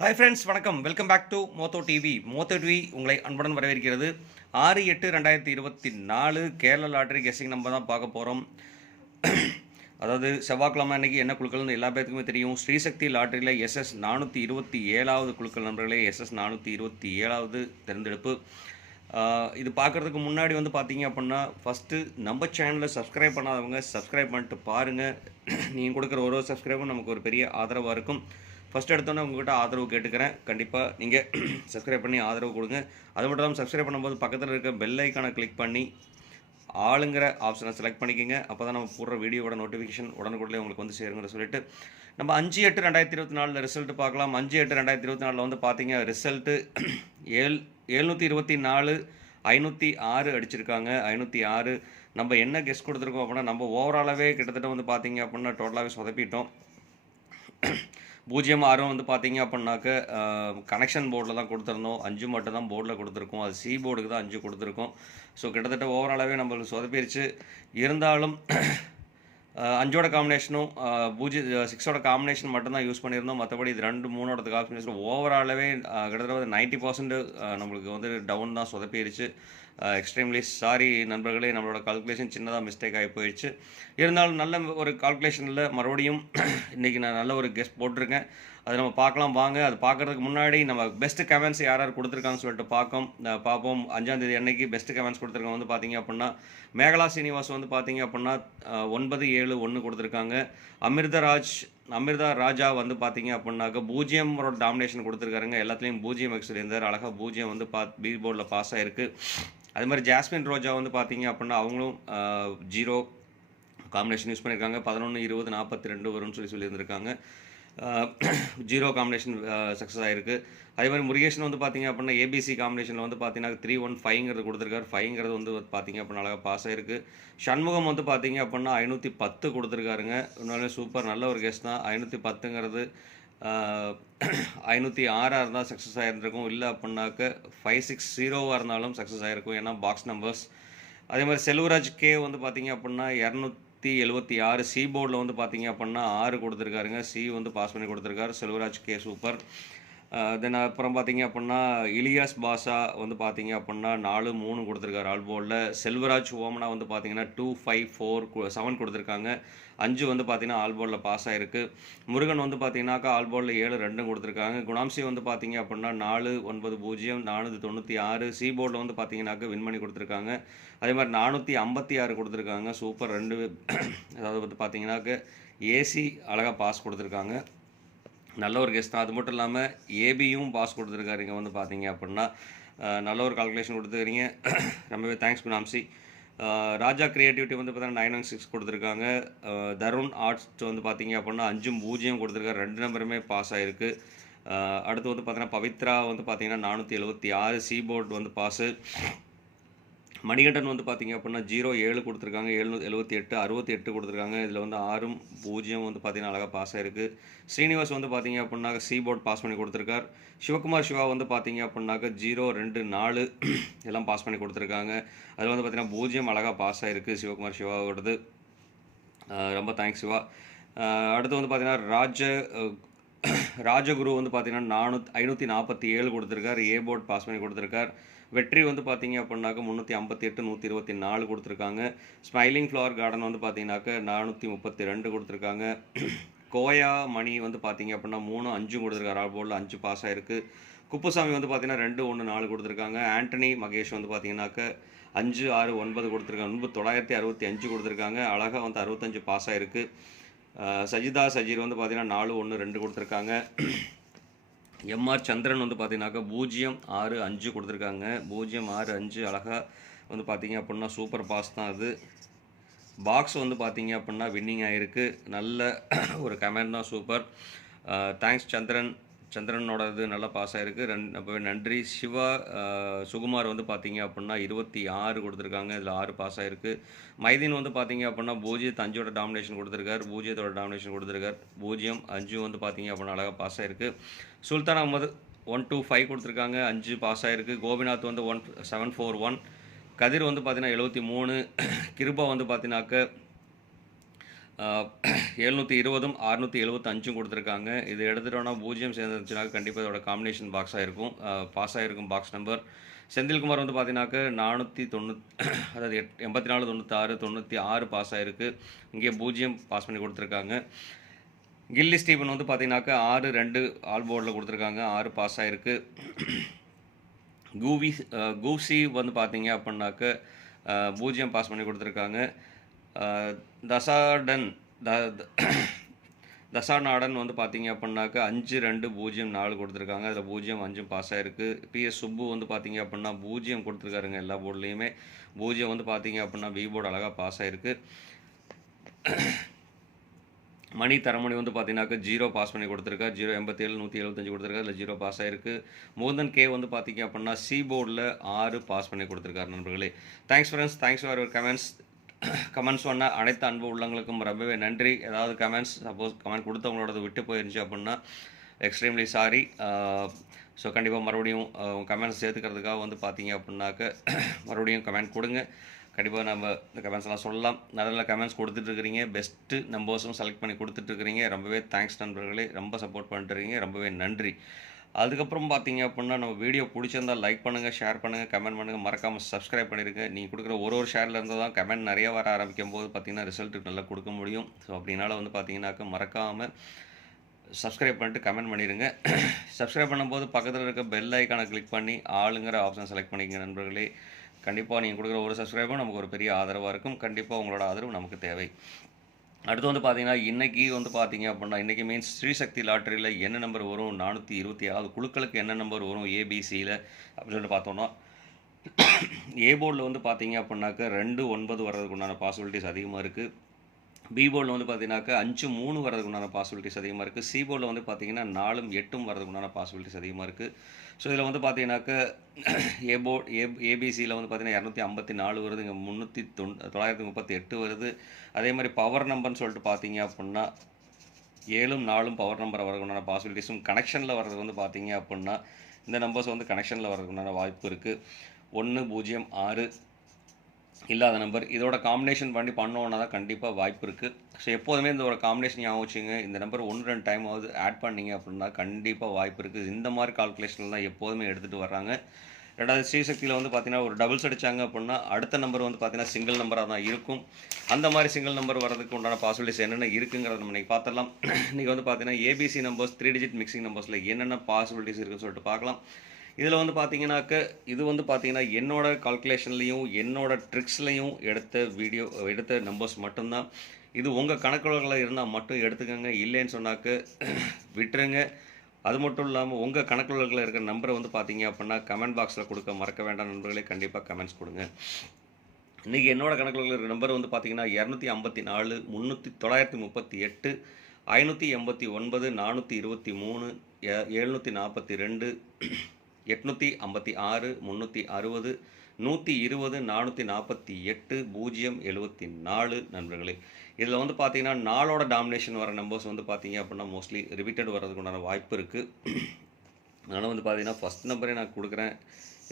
Hi friends வணக்கம். Welcome back to Motho TV Motho TV உங்களை அன்புடன் வரவேற்கிறது. ஆறு எட்டு ரெண்டாயிரத்தி இருபத்தி நாலு கேரள லாட்ரி கெஸ்ஸிங் நம்ம தான் பார்க்க போகிறோம் அதாவது செவ்வாய்க்கிழமை அன்னைக்கு என்ன குழுக்கள்னு எல்லா பேருக்குமே தெரியும். ஸ்ரீசக்தி லாட்ரியில் எஸ்எஸ் நானூற்றி இருபத்தி ஏழாவது குழுக்கள் நண்பர்களே எஸ்எஸ் நானூற்றி இருபத்தி ஏழாவது தேர்ந்தெடுப்பு. இது பார்க்குறதுக்கு முன்னாடி வந்து பார்த்தீங்க அப்படின்னா ஃபஸ்ட்டு நம்ம சேனலை சப்ஸ்கிரைப் பண்ணாதவங்க சப்ஸ்கிரைப் பண்ணிட்டு பாருங்கள் நீங்கள் கொடுக்குற ஒரு ஒரு சப்ஸ்கிரைபும் நமக்கு ஒரு பெரிய ஆதரவாக இருக்கும். ஃபஸ்ட் எடுத்தோன்னே உங்ககிட்ட ஆதரவு கேட்டுக்கிறேன். கண்டிப்பாக நீங்கள் சப்ஸ்கிரைப் பண்ணி ஆதரவு கொடுங்க. அது மட்டும் இல்லாமல் சப்ஸ்கிரைப் பண்ணும்போது பக்கத்தில் இருக்க பெல் ஐக்கானை கிளிக் பண்ணி ஆளுங்கிற ஆப்ஷனை செலக்ட் பண்ணிக்கோங்க. அப்போ தான் நம்ம போடுற வீடியோட நோட்டிஃபிகேஷன் உடனுக்குள்ளே உங்களுக்கு வந்து சேருங்கிற சொல்லிட்டு நம்ம அஞ்சு எட்டு ரெண்டாயிரத்தி இருபத்தி நாலில் ரிசல்ட் பார்க்கலாம். அஞ்சு எட்டு ரெண்டாயிரத்தி இருபத்தி நாலில் வந்து பார்த்தீங்க ரிசல்ட்டு ஏழு எழுநூற்றி இருபத்தி நாலு ஐநூற்றி ஆறு அடிச்சிருக்காங்க. ஐநூற்றி ஆறு. நம்ம என்ன கெஸ்ட் கொடுத்துருக்கோம் அப்படின்னா நம்ம ஓவராலாகவே கிட்டத்தட்ட வந்து பார்த்தீங்க அப்படின்னா டோட்டலாகவே சொதப்பிட்டோம். பூஜ்ஜியம் ஆறும் வந்து பார்த்தீங்க அப்படின்னாக்க கனெக்ஷன் போர்டில் தான் கொடுத்துருந்தோம். அஞ்சு மட்டும் தான் போர்டில் கொடுத்துருக்கோம். அது சி போர்டுக்கு தான் அஞ்சு கொடுத்துருக்கோம். ஸோ கிட்டத்தட்ட ஓவராலாகவே நம்மளுக்கு சொதப்பிருச்சு. இருந்தாலும் அஞ்சோட காம்பினேஷனும் பூஜ்ஜிய சிக்ஸோட காம்பினேஷன் மட்டும்தான் யூஸ் பண்ணியிருந்தோம். மற்றபடி இது ரெண்டு மூணோட காம்பினேஷன் ஓவராலாகவே கிட்டத்தட்ட வந்து நைன்ட்டி பர்சன்ட் நம்மளுக்கு வந்து டவுன் தான் சொதப்பிடுச்சு. எக்ஸ்ட்ரீம்லி சாரி நண்பர்களே நம்மளோட கால்குலேஷன் சின்னதாக மிஸ்டேக் ஆகி போயிடுச்சு. இருந்தாலும் நல்ல ஒரு கால்குலேஷனில் மறுபடியும் இன்றைக்கி நான் நல்ல ஒரு கெஸ்ட் போட்டிருக்கேன். அது நம்ம பார்க்கலாம் வாங்க. அது பார்க்குறதுக்கு முன்னாடி நம்ம பெஸ்ட் கமெண்ட்ஸ் யார் யார் கொடுத்துருக்காங்கன்னு சொல்லிட்டு பார்ப்போம். பார்ப்போம் அஞ்சாந்தேதி அன்னைக்கு பெஸ்ட் கமெண்ட்ஸ் கொடுத்துருக்காங்க வந்து பார்த்தீங்க அப்படின்னா மேகலா சீனிவாஸ் வந்து பார்த்தீங்க அப்படின்னா ஒன்பது ஏழு ஒன்று கொடுத்துருக்காங்க. அமிர்தராஜ் அமிர்தா ராஜா வந்து பார்த்தீங்க அப்படின்னாக்க பூஜ்ஜியமோட டாமினேஷன் கொடுத்துருக்காருங்க. எல்லாத்துலேயும் பூஜ்ஜியம் எக்ஸ் இருந்தார் அழகாக பூஜ்ஜியம் வந்து பா பி போர்டில் பாஸ் ஆகிருக்கு அது மாதிரி ஜாஸ்மின் ரோஜா வந்து பார்த்தீங்க அப்படின்னா அவங்களும் ஜீரோ காம்பினேஷன் யூஸ் பண்ணியிருக்காங்க பதினொன்று இருபது நாற்பத்தி ரெண்டு வரும்னு சொல்லி சொல்லியிருந்திருக்காங்க. ஜீரோ காம்பினேஷன் சக்ஸஸ் ஆகிருக்கு அதே மாதிரி முருகேஷன் வந்து பார்த்தீங்க அப்படின்னா ஏபிசி காம்பினேஷனில் வந்து பார்த்தீங்கன்னா த்ரீ ஒன் ஃபைவ்ங்கிறது கொடுத்துருக்காரு. ஃபைவ்ங்கிறது வந்து பார்த்தீங்க அப்படின்னா அழகாக பாஸ் ஆகிருக்கு சண்முகம் வந்து பார்த்தீங்க அப்படின்னா ஐநூற்றி பத்து கொடுத்துருக்காருங்க. உண்மையிலே சூப்பர் நல்ல ஒரு கெஸ்ட் தான். ஐநூற்றி பத்துங்கிறது ஐநூற்றி ஆறாக இருந்தால் சக்ஸஸ் ஆகிருந்திருக்கும் இல்லை அப்படின்னாக்க ஃபைவ் சிக்ஸ் ஜீரோவாக இருந்தாலும் சக்ஸஸ் ஆகிருக்கும் ஏன்னா பாக்ஸ் நம்பர்ஸ் அதே மாதிரி செல்வராஜ் கே வந்து பார்த்தீங்க அப்படின்னா நூற்றி எழுபத்தி ஆறு சி போர்டில் வந்து பார்த்தீங்க அப்படின்னா ஆறு கொடுத்துருக்காருங்க. சி வந்து பாஸ் பண்ணி கொடுத்துருக்காரு. Selvaraj K super. தென் அப்புறம் பார்த்தீங்க அப்படின்னா இலியாஸ் பாஷா வந்து பார்த்தீங்க அப்படின்னா நாலு மூணு கொடுத்துருக்காரு ஆல்போர்டில் செல்வராஜ் ஓமனா வந்து பார்த்தீங்கன்னா டூ ஃபைவ் ஃபோர் செவன் கொடுத்துருக்காங்க. அஞ்சு வந்து பார்த்தீங்கன்னா ஆல்போர்டில் பாஸ் ஆகிருக்கு முருகன் வந்து பார்த்தீங்கன்னாக்கா ஆல்போர்டில் ஏழு ரெண்டும் கொடுத்துருக்காங்க. குணாம்சி வந்து பார்த்தீங்க அப்படின்னா நாலு ஒன்பது பூஜ்ஜியம் நானூற்றி தொண்ணூற்றி ஆறு. சி போர்டில் வந்து பார்த்தீங்கன்னாக்கா வின் பண்ணி கொடுத்துருக்காங்க. அதே மாதிரி நானூற்றி ஐம்பத்தி ஆறு கொடுத்துருக்காங்க. சூப்பர் ரெண்டு அதாவது வந்து பார்த்தீங்கன்னாக்க ஏசி அழகாக பாஸ் கொடுத்துருக்காங்க. நல்ல ஒரு கெஸ்ட் தான். அது மட்டும் இல்லாமல் ஏபியும் பாஸ் கொடுத்துருக்காரு. இங்கே வந்து பார்த்தீங்க அப்படின்னா நல்ல ஒரு கால்குலேஷன் கொடுத்துருக்கீங்க ரொம்பவே தேங்க்ஸ் குணாம்சி ராஜா க்ரியேட்டிவிட்டி வந்து பார்த்தீங்கன்னா நைன் ஒன் சிக்ஸ் கொடுத்துருக்காங்க. தருண் ஆர்ட்ஸ் வந்து பார்த்தீங்க அப்படின்னா அஞ்சும் பூஜ்ஜியம் கொடுத்துருக்காரு. ரெண்டு நம்பருமே பாஸ் ஆகிருக்கு அடுத்து வந்து பார்த்தீங்கன்னா பவித்ரா வந்து பார்த்தீங்கன்னா நானூற்றி எழுபத்தி ஆறு சி போர்டு வந்து பாஸு மணிகண்டன் வந்து பார்த்தீங்க அப்படின்னா ஜீரோ ஏழு கொடுத்துருக்காங்க எழுநூத்தி எழுபத்தி எட்டு அறுபத்தி எட்டு கொடுத்துருக்காங்க. இதில் வந்து ஆறும் பூஜ்ஜியம் வந்து பார்த்தீங்கன்னா அழகாக பாஸ் ஆயிருக்கு. ஸ்ரீனிவாஸ் வந்து பார்த்தீங்க அப்படின்னாக்க சி போர்ட் பாஸ் பண்ணி கொடுத்துருக்கார். சிவகுமார் சிவா வந்து பார்த்தீங்க அப்படின்னாக்க ஜீரோ ரெண்டு நாலு எல்லாம் பாஸ் பண்ணி கொடுத்துருக்காங்க. அதில் வந்து பார்த்தீங்கன்னா பூஜ்ஜியம் அழகாக பாஸ் ஆயிருக்கு சிவகுமார் சிவாவோடது. ரொம்ப தேங்க்ஸ் சிவா. அடுத்து வந்து பார்த்தீங்கன்னா ராஜ ராஜகுரு வந்து பார்த்தீங்கன்னா நானூத் ஐநூற்றி நாற்பத்தி ஏழு கொடுத்துருக்கார். ஏ போர்ட் பாஸ் பண்ணி கொடுத்துருக்கார். வெற்றி வந்து பார்த்தீங்க அப்படின்னாக்க முந்நூற்றி ஐம்பத்தி எட்டு நூற்றி இருபத்தி நாலு கொடுத்துருக்காங்க. ஸ்மைலிங் ஃப்ளவர் கார்டன் வந்து பார்த்தீங்கன்னாக்க நானூற்றி முப்பத்தி ரெண்டு கொடுத்துருக்காங்க. கோயா மணி வந்து பார்த்தீங்க அப்படின்னா மூணு அஞ்சும் கொடுத்துருக்காரு. ஆல் போர்டில் அஞ்சு பாஸ் ஆயிருக்கு. குப்புசாமி வந்து பார்த்தீங்கன்னா ரெண்டு ஒன்று நாலு கொடுத்துருக்காங்க. ஆண்டனி மகேஷ் வந்து பார்த்தீங்கன்னாக்க அஞ்சு ஆறு ஒன்பது கொடுத்துருக்காங்க. ஒன்பது தொள்ளாயிரத்தி அறுபத்தி அஞ்சு கொடுத்துருக்காங்க. அழகாக வந்து அறுபத்தஞ்சு பாஸ் ஆயிருக்கு. சஜிதா சஜீர் வந்து பார்த்தீங்கன்னா நாலு ஒன்று ரெண்டு கொடுத்துருக்காங்க. எம்ஆர் சந்திரன் வந்து பார்த்தீங்கன்னாக்கா பூஜ்ஜியம் ஆறு அஞ்சு கொடுத்துருக்காங்க. பூஜ்ஜியம் ஆறு அஞ்சு அழகாக வந்து பார்த்தீங்க அப்படின்னா சூப்பர் பாஸ் தான் அது. பாக்ஸ் வந்து பார்த்தீங்க அப்படின்னா வின்னிங் ஆகிருக்கு நல்ல ஒரு கமெண்ட் தான் சூப்பர் தேங்க்ஸ் சந்திரன். சந்திரனோட இது நல்லா பாஸ் ஆகிருக்கு ரெண்டு அப்போ நன்றி. சிவா சுகுமார் வந்து பார்த்தீங்க அப்படின்னா இருபத்தி ஆறு கொடுத்துருக்காங்க. இதில் ஆறு பாஸ் ஆகிருக்கு மைதீன் வந்து பார்த்தீங்க அப்படின்னா பூஜ்ஜியத்து அஞ்சோட டாமினேஷன் கொடுத்துருக்காரு. பூஜ்ஜியத்தோட டாமினேஷன் கொடுத்துருக்காரு. பூஜ்ஜியம் அஞ்சு வந்து பார்த்தீங்க அப்படின்னா அழகாக பாஸ் ஆகிருக்கு Sultan Ahmed one two five கொடுத்துருக்காங்க. அஞ்சு பாஸ் ஆகிருக்கு கோபிநாத் வந்து one seven four one. Kathir வந்து பார்த்தீங்கன்னா எழுபத்தி மூணு. கிருபா வந்து பார்த்தீங்கன்னாக்க எழுநூற்றி இருபதும் அறுநூற்றி எழுபத்தஞ்சும் கொடுத்துருக்காங்க. இது எடுத்துட்டோன்னா பூஜ்ஜியம் சேர்ந்துருச்சுனாக்க கண்டிப்பாக இதோட காம்பினேஷன் பாக்ஸாக இருக்கும் பாஸ் ஆகிருக்கும் பாக்ஸ் நம்பர் செந்தில்குமார் வந்து பார்த்தீங்கன்னாக்க நானூற்றி தொண்ணூத் அதாவது எட் எண்பத்தி நாலு தொண்ணூற்றாறு தொண்ணூற்றி ஆறு பாஸ் ஆகிருக்கு இங்கே பூஜ்ஜியம் பாஸ் பண்ணி கொடுத்துருக்காங்க. கில்லி ஸ்டீவன் வந்து பார்த்தீங்கன்னாக்கா ஆறு ரெண்டு ஆல் போர்டில் கொடுத்துருக்காங்க. ஆறு பாஸ் ஆகிருக்கு கூவி கூசி வந்து பார்த்தீங்க அப்படின்னாக்க பூஜ்ஜியம் பாஸ் பண்ணி கொடுத்துருக்காங்க. தசாடன் த தசாநாடன் வந்து பார்த்தீங்க அப்படின்னாக்க அஞ்சு ரெண்டு பூஜ்ஜியம் நாலு கொடுத்துருக்காங்க. அதில் பூஜ்ஜியம் அஞ்சும் பாஸ் ஆகிருக்கு பிஎஸ் சுப்பு வந்து பார்த்தீங்க அப்படின்னா பூஜ்ஜியம் கொடுத்துருக்காருங்க எல்லா போர்ட்லேயுமே பூஜ்ஜியம் வந்து பார்த்தீங்க அப்படின்னா பி போர்டு அழகாக பாஸ் ஆகிருக்கு மணி தரமணி வந்து பார்த்தீங்கன்னாக்க ஜீரோ பாஸ் பண்ணி கொடுத்துருக்கா. ஜீரோ எண்பத்தேழு நூற்றி எழுபத்தஞ்சு கொடுத்துருக்கா. அதில் ஜீரோ பாஸ் ஆகிருக்கு மோதன் கே வந்து பார்த்தீங்க அப்படின்னா சி போர்டில் ஆறு பாஸ் பண்ணி கொடுத்துருக்காரு நண்பர்களே. Thanks friends thanks for your comments comments பண்ண அனைத்து அன்பு உள்ளங்களுக்கும் ரொம்பவே நன்றி. ஏதாவது கமெண்ட்ஸ் சப்போஸ் கமெண்ட் கொடுத்தவங்களோட விட்டு போயிருந்துச்சு அப்படின்னா எக்ஸ்ட்ரீம்லி சாரி ஸோ கண்டிப்பாக மறுபடியும் கமெண்ட்ஸ் சேர்த்துக்கிறதுக்காக வந்து பார்த்தீங்க அப்படின்னாக்க மறுபடியும் கமெண்ட் கொடுங்க. கண்டிப்பாக நம்ம இந்த கமெண்ட்ஸ்லாம் சொல்லலாம். நல்ல நல்ல கமெண்ட்ஸ் கொடுத்துட்ருக்கிறீங்க பெஸ்ட்டு நம்பர்ஸும் செலக்ட் பண்ணி கொடுத்துட்ருக்கிறீங்க ரொம்பவே தேங்க்ஸ் நண்பர்களே. ரொம்ப சப்போர்ட் பண்ணிட்டுருக்கீங்க. ரொம்பவே நன்றி. அதுக்கப்புறம் பார்த்தீங்க அப்படின்னா நம்ம வீடியோ பிடிச்சிருந்தா லைக் பண்ணுங்கள் ஷேர் பண்ணுங்கள் கமெண்ட் பண்ணுங்கள் மறக்காமல் சப்ஸ்கிரைப் பண்ணிடுங்க நீங்கள் கொடுக்குற ஒரு ஒரு ஷேரில் இருந்து தான் கமெண்ட் நிறைய வர ஆரம்பிக்கும் போது பார்த்தீங்கன்னா ரிசல்ட் நல்லா கொடுக்க முடியும். ஸோ அப்படினால வந்து பார்த்தீங்கன்னாக்க மறக்காமல் சப்ஸ்கிரைப் பண்ணிட்டு கமெண்ட் பண்ணிடுங்க சப்ஸ்கிரைப் பண்ணும்போது பக்கத்தில் இருக்க பெல் ஐக்கானை கிளிக் பண்ணி ஆளுங்கிற ஆப்ஷன் செலக்ட் பண்ணிக்கங்க நண்பர்களே. கண்டிப்பாக நீங்கள் கொடுக்குற ஒரு சப்ஸ்கிரைபும் நமக்கு ஒரு பெரிய ஆதரவாக இருக்கும். கண்டிப்பாக உங்களோட ஆதரவு நமக்கு தேவை. அடுத்து வந்து பார்த்தீங்கன்னா இன்றைக்கி வந்து பார்த்தீங்க அப்படின்னா இன்றைக்கி மீன்ஸ் ஸ்ரீசக்தி லாட்டரியில் என்ன நம்பர் வரும்? நானூற்றி இருபத்தி ஆறு. குழுக்களுக்கு என்ன நம்பர் வரும்? ஏபிசியில் அப்படின்னு சொல்லிட்டு பார்த்தோன்னா ஏ போர்டில் வந்து பார்த்தீங்க அப்படின்னாக்க ரெண்டு ஒன்பது வர்றதுக்கு உண்டான பாசிபிலிட்டிஸ் அதிகமாக இருக்குது பி போர்டில் வந்து பார்த்தீங்கன்னாக்கா அஞ்சு மூணு வரதுக்கு உண்டான பாசிபிலிட்டிஸ் அதிகமாக இருக்குது சி போர்டில் வந்து பார்த்தீங்கன்னா நாலும் எட்டும் வரதுக்கு உண்டான பாசிபிலிட்டிஸ் அதிகமாக இருக்குது ஸோ இதில் வந்து பார்த்தீங்கன்னாக்கா ஏ போர்ட் ஏ ஏபிசியில் வந்து பார்த்தீங்கன்னா இரநூத்தி ஐம்பத்தி நாலு வருது. இங்கே முந்நூற்றி தொண் தொள்ளாயிரத்தி முப்பத்தி எட்டு வருது. அதே மாதிரி பவர் நம்பர்னு சொல்லிட்டு பார்த்தீங்க அப்படின்னா ஏழும் நாலும் பவர் நம்பர் வரதுக்குண்டான பாசிபிலிட்டிஸும் கனெக்ஷனில் வர்றது வந்து பார்த்தீங்க அப்படின்னா இந்த நம்பர்ஸ் வந்து கனெக்ஷனில் வர்றதுக்குண்டான வாய்ப்பு இருக்குது ஒன்று பூஜ்ஜியம் ஆறு இல்லாத நம்பர் இதோட காம்பினேஷன் பண்ணி பண்ணோன்னா தான் கண்டிப்பாக வாய்ப்பு இருக்குது ஸோ எப்போதுமே இந்த ஒரு காம்பினேஷன் ஞாபகம் வச்சுங்க. இந்த நம்பர் ஒன்று ரெண்டு டைம் ஆகுது ஆட் பண்ணிங்க அப்படின்னா கண்டிப்பாக வாய்ப்பு இருக்குது இந்த மாதிரி கால்குலேஷன் தான் எப்போதுமே எடுத்துகிட்டு வர்றாங்க. ரெண்டாவது ஸ்ரீசக்தியில் வந்து பார்த்தீங்கன்னா ஒரு டபுள்ஸ் அடித்தாங்க அப்படின்னா அடுத்த நம்பர் வந்து பார்த்தீங்கன்னா சிங்கிள் நம்பராக தான் இருக்கும். அந்த மாதிரி சிங்கிள் நம்பர் வரதுக்கு உண்டான பாசிபிலிட்டிஸ் என்னென்ன இருக்குங்கிறத நம்ம இன்றைக்கி பார்த்துடலாம். இன்றைக்கி வந்து பார்த்தீங்கன்னா ABC numbers three digit mixing நம்பர்ஸில் என்னென்ன பாசிபிலிட்டிஸ் இருக்குன்னு சொல்லிட்டு பார்க்கலாம். இதில் வந்து பார்த்தீங்கன்னாக்க இது வந்து பார்த்தீங்கன்னா என்னோட கால்குலேஷன்லேயும் என்னோட ட்ரிக்ஸ்லையும் எடுத்த வீடியோ எடுத்த நம்பர்ஸ் மட்டும்தான். இது உங்கள் கணக்குகளில் இருந்தால் மட்டும் எடுத்துக்கோங்க. இல்லைன்னு சொன்னாக்க விட்டுருங்க. அது மட்டும் இல்லாமல் உங்கள் கணக்குகளில் இருக்கிற நம்பரை வந்து பார்த்தீங்க அப்படின்னா கமெண்ட் பாக்ஸில் கொடுக்க மறக்க வேண்டாம் நண்பர்களே. கண்டிப்பாக கமெண்ட்ஸ் கொடுங்க. இன்றைக்கி என்னோட கணக்கில் இருக்கிற நம்பர் வந்து பார்த்தீங்கன்னா இரநூத்தி ஐம்பத்தி நாலு முந்நூற்றி தொள்ளாயிரத்தி முப்பத்தி எட்டு ஐநூற்றி எண்பத்தி ஒன்பது நானூற்றி இருபத்தி மூணு எழுநூற்றி நாற்பத்தி ரெண்டு எட்நூற்றி ஐம்பத்தி ஆறு முந்நூற்றி அறுபது நூற்றி இருபது நானூற்றி நாற்பத்தி எட்டு பூஜ்ஜியம் எழுபத்தி நாலு நண்பர்களே. இதில் வந்து பார்த்தீங்கன்னா நாளோட டாமினேஷன் வர நம்பர்ஸ் வந்து பார்த்தீங்க அப்படின்னா மோஸ்ட்லி ரிப்பீட்டட் வர்றதுக்கு உண்டான வாய்ப்பு இருக்குது அதனால் வந்து பார்த்தீங்கன்னா ஃபஸ்ட் நம்பரே நான் கொடுக்குறேன்.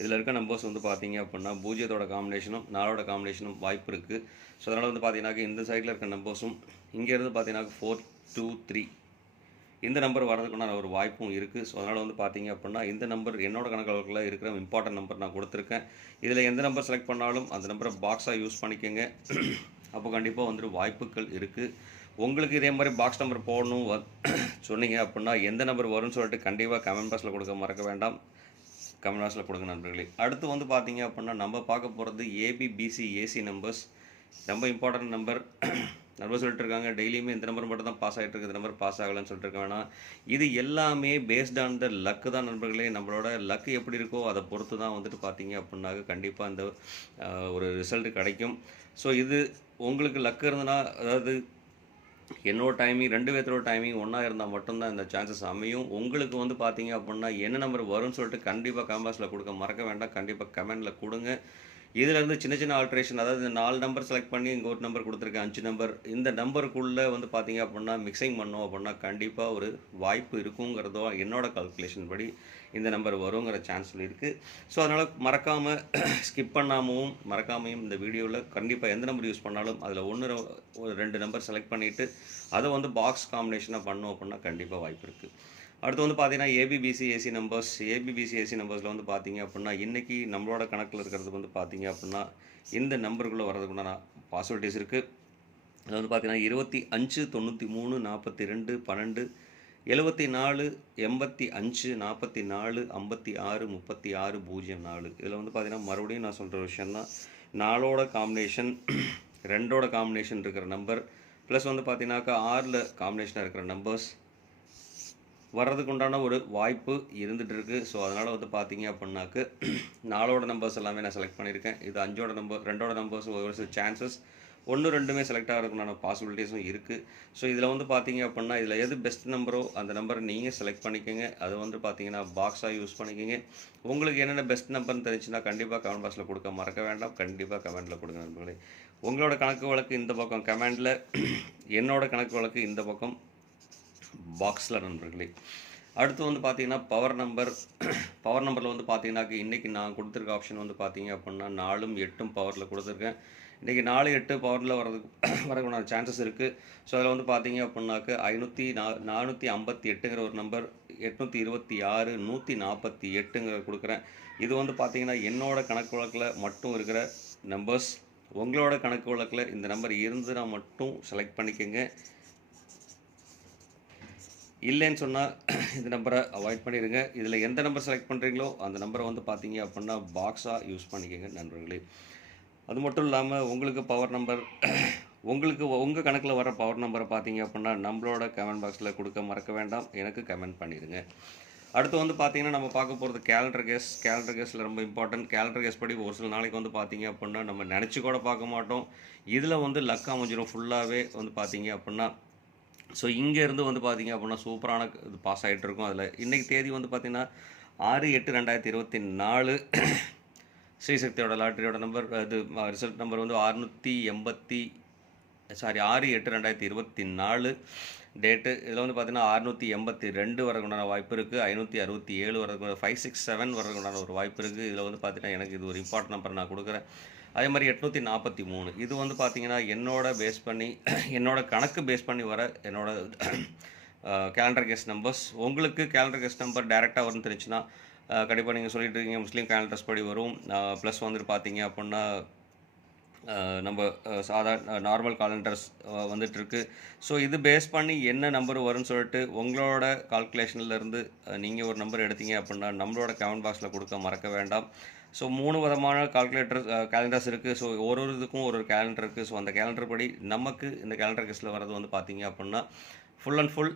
இதில் இருக்க நம்பர்ஸ் வந்து பார்த்தீங்க அப்படின்னா பூஜ்ஜியத்தோட காம்பினேஷனும் நாளோட காம்பினேஷனும் வாய்ப்பு இருக்குது ஸோ அதனால் வந்து பார்த்தீங்கன்னா இந்த சைடில் இருக்க நம்பர்ஸும் இங்கேருந்து பார்த்தீங்கன்னா ஃபோர் டூ த்ரீ இந்த நம்பர் வரதுக்குண்டான ஒரு வாய்ப்பும் இருக்குது ஸோ அதனால் வந்து பார்த்தீங்க அப்படின்னா இந்த நம்பர் என்னோட கணக்கில் இருக்கிற இம்பார்ட்டன்ட் நம்பர் நான் கொடுத்துருக்கேன். இதில் எந்த நம்பர் செலக்ட் பண்ணாலும் அந்த நம்பரை பாக்ஸாக யூஸ் பண்ணிக்கோங்க. அப்போ கண்டிப்பாக வந்துட்டு வாய்ப்புகள் இருக்குது உங்களுக்கு இதே மாதிரி பாக்ஸ் நம்பர் போடணும். வ- சொன்னீங்க அப்படின்னா எந்த நம்பர் வரும்னு சொல்லிட்டு கண்டிப்பாக கமெண்ட் பாக்ஸில் கொடுக்க மறக்க வேண்டாம். கமெண்ட் பாக்ஸில் கொடுங்க நண்பர்களே. அடுத்து வந்து பார்த்தீங்க அப்படின்னா நம்ம பார்க்க போகிறது ஏபிபிசி ஏசி நம்பர்ஸ் ரொம்ப இம்பார்ட்டன்ட் நம்பர் நண்பர் சொல்லிட்டு இருக்காங்க டெய்லியுமே இந்த நம்பர் மட்டும் தான் பாஸ் ஆகிட்டு இருக்கு இந்த நம்பர் பாஸ் ஆகலைன்னு சொல்லிட்டு இருக்க வேணாம். இது எல்லாமே பேஸ்ட் ஆன் த லக்கு தான் நண்பர்களே. நம்மளோட லக்கு எப்படி இருக்கோ அதை பொறுத்து தான் வந்துட்டு பார்த்தீங்க அப்படின்னாக்க கண்டிப்பாக இந்த ஒரு ரிசல்ட் கிடைக்கும். ஸோ இது உங்களுக்கு லக்கு இருந்ததுன்னா அதாவது என்னோட டைமிங் ரெண்டு பேர்த்தோட டைமிங் ஒன்றா இருந்தால் மட்டும்தான் இந்த சான்சஸ் அமையும். உங்களுக்கு வந்து பார்த்தீங்க அப்படின்னா என்ன நம்பர் வரும்னு சொல்லிட்டு கண்டிப்பாக கமெண்ட்ஸில் கொடுக்க மறக்க வேண்டாம். கண்டிப்பாக கமெண்டில் கொடுங்க. இதிலேருந்து சின்ன சின்ன ஆல்ட்ரேஷன் அதாவது இந்த நாலு நம்பர் செலக்ட் பண்ணி இங்கே ஒரு நம்பர் கொடுத்துருக்கேன் அஞ்சு நம்பர் இந்த நம்பருக்குள்ளே வந்து பார்த்தீங்க அப்படின்னா மிக்சிங் பண்ணோம் அப்படின்னா கண்டிப்பாக ஒரு வாய்ப்பு இருக்குங்கிறதோ என்னோட கால்குலேஷன் படி இந்த நம்பர் வருங்கிற சான்ஸ் இருக்குது ஸோ அதனால் மறக்காமல் ஸ்கிப் பண்ணாமவும் மறக்காமையும் இந்த வீடியோவில் கண்டிப்பாக எந்த நம்பர் யூஸ் பண்ணாலும் அதில் ஒன்று ஒரு ரெண்டு நம்பர் செலக்ட் பண்ணிவிட்டு அதை வந்து பாக்ஸ் காம்பினேஷனாக பண்ணோம் அப்படின்னா கண்டிப்பாக வாய்ப்பு இருக்குது அடுத்து வந்து பார்த்தீங்கன்னா ABBC AC numbers ABBC AC நம்பர்ஸில் வந்து பார்த்தீங்க அப்படின்னா இன்றைக்கி நம்மளோட கணக்கில் இருக்கிறது வந்து பார்த்தீங்க அப்படின்னா இந்த நம்பருக்குள்ளே வர்றதுக்குண்டான பாசிபிலிட்டிஸ் இருக்குது அது வந்து பார்த்தீங்கன்னா இருபத்தி அஞ்சு தொண்ணூற்றி மூணு நாற்பத்தி ரெண்டு பன்னெண்டு எழுபத்தி நாலு எண்பத்தி அஞ்சு நாற்பத்தி நாலு ஐம்பத்தி ஆறு முப்பத்தி ஆறு பூஜ்ஜியம் நாலு. இதில் வந்து பார்த்தீங்கன்னா மறுபடியும் நான் சொல்கிற விஷயம் தான் நாலோட காம்பினேஷன் ரெண்டோட காம்பினேஷன் இருக்கிற நம்பர் ப்ளஸ் வந்து பார்த்தீங்கன்னாக்கா ஆறில் காம்பினேஷனாக இருக்கிற நம்பர்ஸ் வர்றதுக்கு உண்டான ஒரு வாய்ப்பு இருந்துகிட்டு இருக்குது ஸோ அதனால் வந்து பார்த்தீங்க அப்படின்னாக்கு நாலோட நம்பர்ஸ் எல்லாமே நான் செலக்ட் பண்ணியிருக்கேன் இது அஞ்சோட நம்பர் ரெண்டோட நம்பர்ஸ் ஒரு சில சான்சஸ் ஒன்று ரெண்டுமே செலக்ட் ஆகிறதுக்குண்டான பாசிபிலிட்டிஸும் இருக்குது ஸோ இதில் வந்து பார்த்தீங்க அப்படின்னா இதில் எது பெஸ்ட் நம்பரோ அந்த நம்பரை நீங்கள் செலக்ட் பண்ணிக்கோங்க. அது வந்து பார்த்தீங்கன்னா பாக்ஸாக யூஸ் பண்ணிக்கோங்க. உங்களுக்கு என்னென்ன பெஸ்ட் நம்பர்னு தெரிஞ்சுன்னா கண்டிப்பாக கமெண்ட் பாக்ஸில் கொடுக்க மறக்க வேண்டாம். கண்டிப்பாக கமெண்ட்டில் கொடுங்க நண்பர்களே. உங்களோட கணக்கு வழக்கு இந்த பக்கம் கமெண்டில் என்னோட கணக்கு வழக்கு இந்த பக்கம் பாக்ஸில் நண்பர்களே. அடுத்து வந்து பார்த்தீங்கன்னா பவர் நம்பர் பவர் நம்பரில் வந்து பார்த்தீங்கன்னாக்க இன்றைக்கி நான் கொடுத்துருக்க ஆப்ஷன் வந்து பார்த்தீங்க அப்படின்னா நாலும் எட்டும் பவரில் கொடுத்துருக்கேன். இன்றைக்கி நாலு எட்டு பவரில் வர்றதுக்கு வரக்கூடிய சான்சஸ் இருக்குது ஸோ அதில் வந்து பார்த்தீங்க அப்படின்னாக்க ஐநூற்றி நா நானூற்றி ஐம்பத்தி எட்டுங்கிற ஒரு நம்பர் எட்நூற்றி இருபத்தி ஆறு நூற்றி நாற்பத்தி எட்டுங்கிற கொடுக்குறேன். இது வந்து பார்த்தீங்கன்னா என்னோடய கணக்கு வழக்கில் மட்டும் இருக்கிற நம்பர்ஸ் உங்களோட கணக்கு வழக்கில் இந்த நம்பர் இருந்துன்னா மட்டும் செலக்ட் பண்ணிக்கோங்க. இல்லைன்னு சொன்னால் இந்த நம்பரை அவாய்ட் பண்ணிடுங்க. இதில் எந்த நம்பர் செலக்ட் பண்ணுறீங்களோ அந்த நம்பரை வந்து பார்த்தீங்க அப்படின்னா பாக்ஸாக யூஸ் பண்ணிக்கோங்க நண்பர்களே. அது மட்டும் இல்லாமல் உங்களுக்கு பவர் நம்பர் உங்களுக்கு உங்கள் கணக்கில் வர பவர் நம்பரை பார்த்தீங்க அப்படின்னா நம்மளோட கமெண்ட் பாக்ஸில் கொடுக்க மறக்க வேண்டாம். எனக்கு கமெண்ட் பண்ணிடுங்க. அடுத்து வந்து பார்த்தீங்கன்னா நம்ம பார்க்க போகிறது கேலண்டர் கேஸ் கேலண்டர் கேஸில் ரொம்ப இம்பார்ட்டன்ட் கேலண்டர் கேஸ் படி ஒரு சில நாளைக்கு வந்து பார்த்தீங்க அப்படின்னா நம்ம நினச்சி கூட பார்க்க மாட்டோம். இதில் வந்து லக் அமைஞ்சிடும் ஃபுல்லாகவே வந்து பார்த்தீங்க அப்படின்னா ஸோ இங்கேருந்து வந்து பார்த்தீங்க அப்படின்னா சூப்பரான இது பாஸ் ஆகிட்டு இருக்கும் அதில். இன்றைக்கி தேதி வந்து பார்த்திங்கன்னா ஆறு எட்டு ரெண்டாயிரத்தி இருபத்தி நாலு. ஸ்ரீசக்தியோட லாட்டரியோட நம்பர் இது ரிசல்ட் நம்பர் வந்து அறுநூற்றி எண்பத்தி சாரி ஆறு எட்டு ரெண்டாயிரத்தி இருபத்தி நாலு. டேட்டு இதில் வந்து பார்த்தீங்கன்னா அறுநூற்றி எண்பத்தி ரெண்டு வரதுக்குண்டான வாய்ப்பு இருக்குது ஐநூற்றி அறுபத்தி ஏழு வரதுக்கு ஃபைவ் சிக்ஸ் செவன் வரதுக்குண்டான ஒரு வாய்ப்பு இருக்குது இதில் வந்து பார்த்தீங்கன்னா எனக்கு இது ஒரு இம்பார்ட்டன்ட் நம்பர் நான் கொடுக்குறேன். அதே மாதிரி எட்நூற்றி நாற்பத்தி மூணு. இது வந்து பார்த்தீங்கன்னா என்னோட பேஸ் பண்ணி என்னோட கணக்கு பேஸ் பண்ணி வர என்னோட கேலண்டர் கெஸ்ட் நம்பர்ஸ் உங்களுக்கு கேலண்டர் கெஸ்ட் நம்பர் டேரெக்டாக வரும்னு தெரிஞ்சுன்னா கண்டிப்பாக நீங்கள் சொல்லிட்டு இருக்கீங்க. முஸ்லீம் கேலண்டர்ஸ் படி வரும். ப்ளஸ் வந்துட்டு பார்த்தீங்க அப்படின்னா நம்ம சாதாரண நார்மல் காலண்டர்ஸ் வந்துட்டுருக்கு. ஸோ இது பேஸ் பண்ணி என்ன நம்பர் வரும்னு சொல்லிட்டு உங்களோட கால்குலேஷன்லேருந்து நீங்கள் ஒரு நம்பர் எடுத்தீங்க அப்படின்னா நம்மளோட கமெண்ட் பாக்ஸில் கொடுக்க மறக்க வேண்டாம். ஸோ மூணு விதமான கால்குலேட்டர் கேலண்டர்ஸ் இருக்குது ஸோ ஒரு ஒரு இதுக்கும் ஒரு ஒரு கேலண்டர் இருக்குது ஸோ அந்த கேலண்டர் படி நமக்கு இந்த கேலண்டர் கேஸில் வர்றது வந்து பார்த்தீங்க அப்படின்னா full and full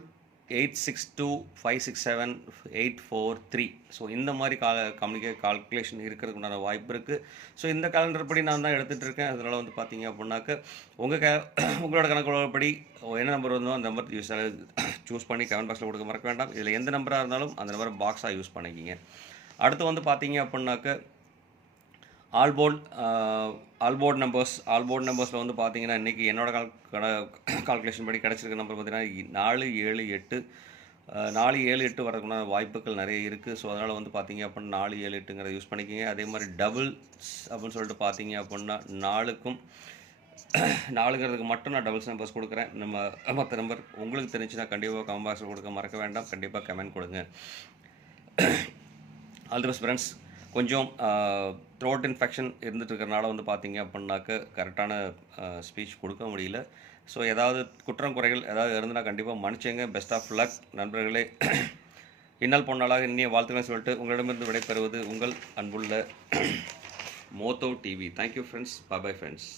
eight six two five six seven eight four three. So இந்த மாதிரி கா கம்யூனிகே கால்குலேஷன் இருக்கிறதுக்கு உண்டான வாய்ப்பு இருக்குது ஸோ இந்த கேலண்டர் படி நான் தான் எடுத்துகிட்டு இருக்கேன் அதனால் வந்து பார்த்தீங்க அப்படின்னாக்க உங்கள் கே உங்களோட கணக்குப்படி என்ன நம்பர் வந்தோ அந்த நம்பர் யூஸ் சூஸ் பண்ணி கமெண்ட் பாக்ஸில் கொடுக்க மறக்க வேண்டாம். இதில் எந்த நம்பராக இருந்தாலும் அந்த நம்பரை பாக்ஸாக யூஸ் பண்ணிக்கிங்க. அடுத்து வந்து பார்த்தீங்க அப்படின்னாக்க ஆல்போர்ட் ஆல்போர்ட் நம்பர்ஸ் ஆல்போர்ட் நம்பர்ஸில் வந்து பார்த்தீங்கன்னா இன்றைக்கி என்னோட கால் கட கால்குலேஷன் படி கிடச்சிருக்க நம்பர் பார்த்தீங்கன்னா நாலு ஏழு எட்டு நாலு ஏழு எட்டு வரதுக்குண்டான வாய்ப்புகள் நிறைய இருக்குது ஸோ அதனால் வந்து பார்த்தீங்க அப்படின்னா நாலு ஏழு எட்டுங்கிறத யூஸ் பண்ணிக்கிங்க. அதே மாதிரி டபுள்ஸ் அப்படின்னு சொல்லிட்டு பார்த்தீங்க அப்படின்னா நாலுக்கும் நாலுங்கிறதுக்கு மட்டும் நான் டபுள்ஸ் நம்பர்ஸ் கொடுக்குறேன். நம்ம மற்ற நம்பர் உங்களுக்கு தெரிஞ்சுன்னா கண்டிப்பாக கமெண்ட் பாக்ஸில் கொடுக்க மறக்க வேண்டாம். கண்டிப்பாக கமெண்ட் கொடுங்க. ஆல் தி பெஸ்ட் ஃப்ரெண்ட்ஸ் கொஞ்சம் த்ரோட் இன்ஃபெக்ஷன் இருந்துட்டு இருக்கிறனால வந்து பார்த்தீங்க அப்படின்னாக்க கரெக்டான ஸ்பீச் கொடுக்க முடியல. ஸோ ஏதாவது குற்றம் குறைகள் ஏதாவது இருந்ததுன்னா கண்டிப்பாக மன்னிச்சுங்க. பெஸ்ட் ஆஃப் லக் நண்பர்களே. இன்னால் பொன்னாளாக இன்னிய வாழ்த்துக்களை சொல்லிட்டு உங்களிடமிருந்து விடைபெறுவது உங்கள் அன்புள்ள Motho TV thank you friends bye friends